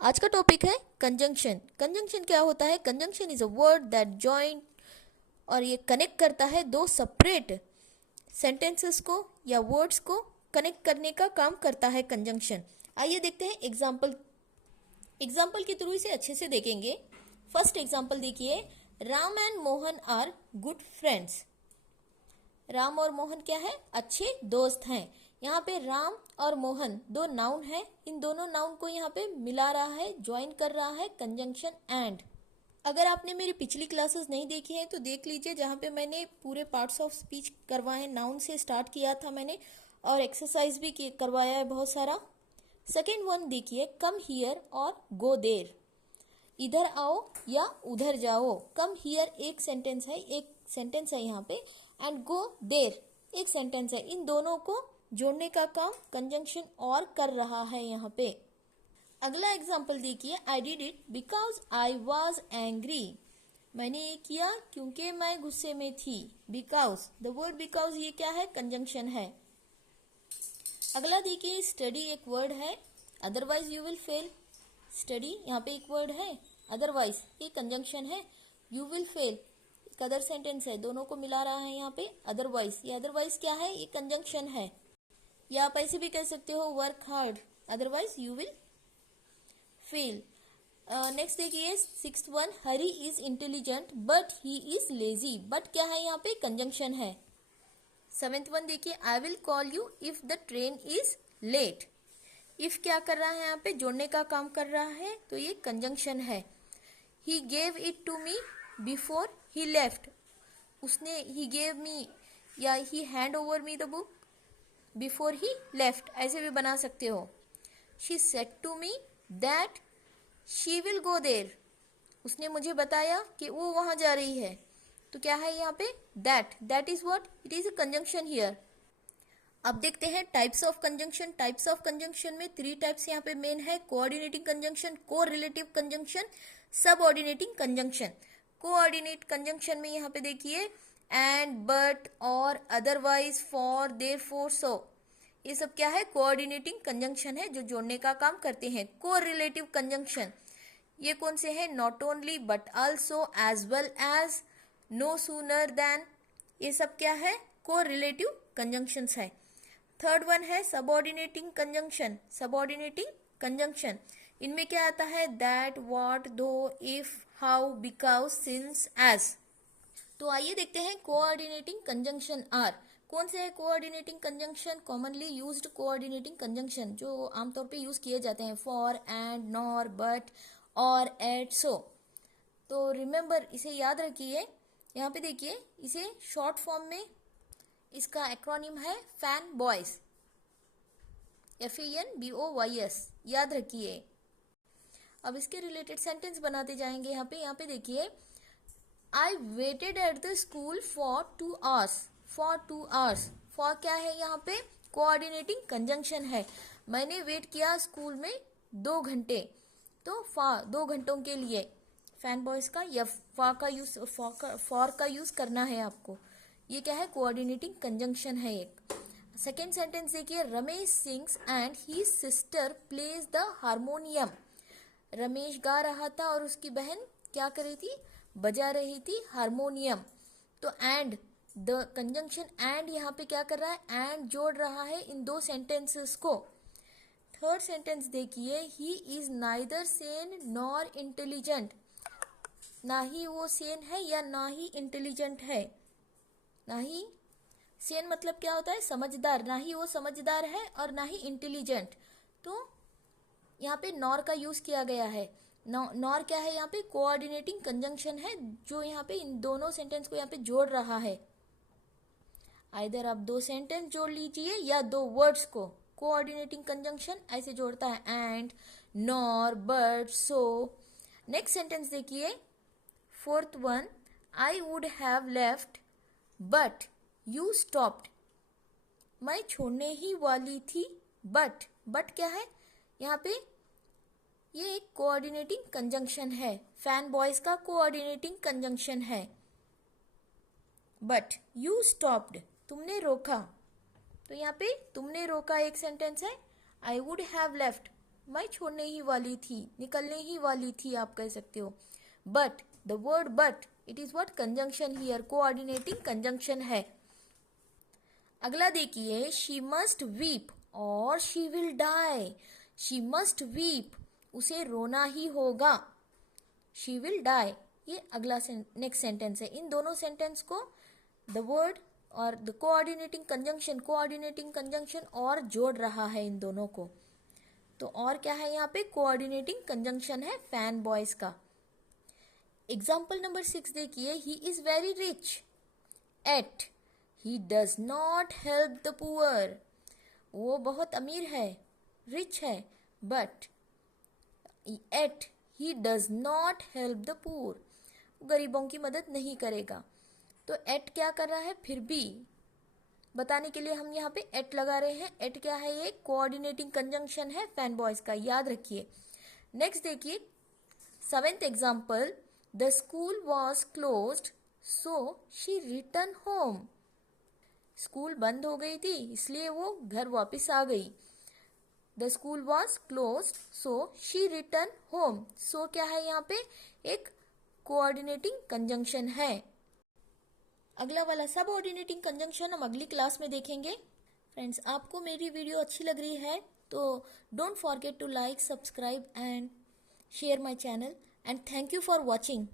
आज का टॉपिक है कंजंक्शन। कंजंक्शन क्या होता है? Conjunction is a word that join और ये कनेक्ट करता है दो सेपरेट सेंटेंसेस को या वर्ड्स को कनेक्ट करने का काम करता है कंजंक्शन। आइए देखते हैं एग्जाम्पल। एग्जाम्पल के थ्रू इसे अच्छे से देखेंगे। फर्स्ट एग्जाम्पल देखिए, Ram and Mohan are good friends. Ram और मोहन क्या है? अच्छे दोस्त हैं। यहाँ पे राम और मोहन दो नाउन है। इन दोनों नाउन को यहाँ पे मिला रहा है, ज्वाइन कर रहा है कंजंक्शन एंड। अगर आपने मेरी पिछली क्लासेस नहीं देखी है तो देख लीजिए, जहाँ पे मैंने पूरे पार्ट्स ऑफ स्पीच करवाए, नाउन से स्टार्ट किया था मैंने और एक्सरसाइज भी करवाया है बहुत सारा। सेकेंड वन देखिए, कम हियर और गो देर। इधर आओ या उधर जाओ। कम हियर एक सेंटेंस है यहाँ पे, एंड गो देर एक सेंटेंस है। इन दोनों को जोड़ने का काम कंजंक्शन और कर रहा है यहाँ पे। अगला एग्जाम्पल देखिए, I did it because I was angry. मैंने ये किया क्योंकि मैं गुस्से में थी। बिकॉज, द वर्ड बिकॉज ये क्या है? कंजंक्शन है। अगला देखिए, स्टडी एक वर्ड है, otherwise you will fail. Study यहाँ पे एक वर्ड है, अदरवाइज ये कंजंक्शन है। यू विल फेल एक अदर सेंटेंस है, दोनों को मिला रहा है यहाँ पे अदरवाइज। ये अदरवाइज क्या है? ये कंजंक्शन है। या आप ऐसे भी कह सकते हो, work hard otherwise you will fail. Next देखिए, sixth one, Hari is intelligent but he is lazy. But क्या है? यहाँ पे कंजंक्शन है। सेवेंथ वन देखिए, I will call you if the train is late. If क्या कर रहा है? यहाँ पे जोड़ने का काम कर रहा है, तो ये कंजंक्शन है। He gave it to me before he left. उसने, ही गेव मी या he hand over me the book before he left, ऐसे भी बना सकते हो। She said to me that she will go there. उसने मुझे बताया कि वो वहां जा रही है। तो क्या है यहाँ पे? That is what? It is a conjunction here. अब देखते हैं types of conjunction. Types of conjunction में थ्री टाइप्स यहाँ पे मेन है, coordinating conjunction, correlative conjunction, subordinating conjunction. Coordinate conjunction में यहाँ पे देखिए, एंड, बट, और, अदरवाइज, फॉर, देयरफॉर, सो, ये सब क्या है? कोऑर्डिनेटिंग कंजंक्शन है जो जोड़ने का काम करते हैं। कोरिलेटिव कंजंक्शन ये कौन से हैं? Not only, but also, as well as, no sooner than, ये सब क्या है? कोरिलेटिव कंजंक्शंस है। थर्ड वन है सबऑर्डिनेटिंग कंजंक्शन। सबऑर्डिनेटिंग कंजंक्शन इनमें क्या आता है? That, what, though, if, how, because, since, as. तो आइए देखते हैं कोऑर्डिनेटिंग कंजंक्शन आर। कौन से है coordinating conjunction? Commonly used coordinating conjunction जो आमतौर पे यूज किए जाते हैं, फॉर, एंड, नॉर, बट, और, एट, सो। तो रिमेंबर, इसे याद रखिए। यहाँ पे देखिए, इसे शॉर्ट फॉर्म में इसका एक्रोनिम है फैन बॉयज, FANBOYS, याद रखिए। अब इसके रिलेटेड सेंटेंस बनाते जाएंगे। यहाँ पे देखिए, I waited at the school for 2 hours। For 2 hours, for क्या है यहाँ पे? कोऑर्डिनेटिंग कंजंक्शन है। मैंने वेट किया स्कूल में 2 घंटे। तो फॉर 2 घंटों के लिए फैन बॉयज का या फॉर का यूज करना है आपको। ये क्या है? कोऑर्डिनेटिंग कंजंक्शन है एक। सेकेंड सेंटेंस देखिए, Ramesh sings and he sister plays the harmonium. Ramesh गा रहा था और उसकी बहन क्या कर रही थी? बजा रही थी हारमोनियम। तो एंड, द कंजंक्शन एंड यहाँ पे क्या कर रहा है? एंड जोड़ रहा है इन दो सेंटेंसेस को। थर्ड सेंटेंस देखिए, he is neither Sen nor intelligent. ना ही वो सेन है या ना ही इंटेलिजेंट है। ना ही, सेन मतलब क्या होता है? समझदार। ना ही वो समझदार है और ना ही इंटेलिजेंट। तो यहाँ पे नॉर का यूज किया गया है। नॉर क्या है? यहाँ पे कोऑर्डिनेटिंग कंजंक्शन है जो यहाँ पे इन दोनों सेंटेंस को यहाँ पे जोड़ रहा है। आइदर आप 2 सेंटेंस जोड़ लीजिए या 2 वर्ड्स को। कोऑर्डिनेटिंग कंजंक्शन ऐसे जोड़ता है, and, nor, but, so. Next sentence देखिए, fourth one, I would have left but you stopped. मैं छोड़ने ही वाली थी, बट क्या है यहाँ पे? ये एक कोऑर्डिनेटिंग कंजंक्शन है, फैन बॉयज का कोऑर्डिनेटिंग कंजंक्शन है। बट, यू स्टॉप्ड, तुमने रोका। तो यहाँ पे तुमने रोका एक सेंटेंस है, आई वुड हैव लेफ्ट, मैं छोड़ने ही वाली थी, निकलने ही वाली थी, आप कह सकते हो। But, the word but, it is what? Conjunction here, coordinating conjunction है। अगला देखिए, शी मस्ट वीप और she will die. She must weep, उसे रोना ही होगा। शी विल डाई, ये अगला नेक्स्ट सेंटेंस है। इन दोनों सेंटेंस को द वर्ड और द कोऑर्डिनेटिंग कंजंक्शन और जोड़ रहा है इन दोनों को। तो और क्या है यहाँ पे? कोऑर्डिनेटिंग कंजंक्शन है फैन बॉयज का। एग्जाम्पल नंबर 6 देखिए, he is very rich at he does not help the poor. वो बहुत अमीर है, रिच है, but at he does not help the poor, गरीबों की मदद नहीं करेगा। तो एट क्या कर रहा है? फिर भी बताने के लिए हम यहाँ पे एट लगा रहे हैं। एट क्या है? ये कोऑर्डिनेटिंग कंजंक्शन है फैन बॉयज का, याद रखिए। नेक्स्ट देखिए, 7th example, the school was closed so she return home. School बंद हो गई थी, इसलिए वो घर वापस आ गई। The school was closed so she return home. So क्या है यहाँ पे? एक कोऑर्डिनेटिंग कंजंक्शन है। अगला वाला सब ऑर्डिनेटिंग कंजंक्शन हम अगली क्लास में देखेंगे। फ्रेंड्स, आपको मेरी वीडियो अच्छी लग रही है तो don't forget to like, subscribe and share my channel, and thank you for watching.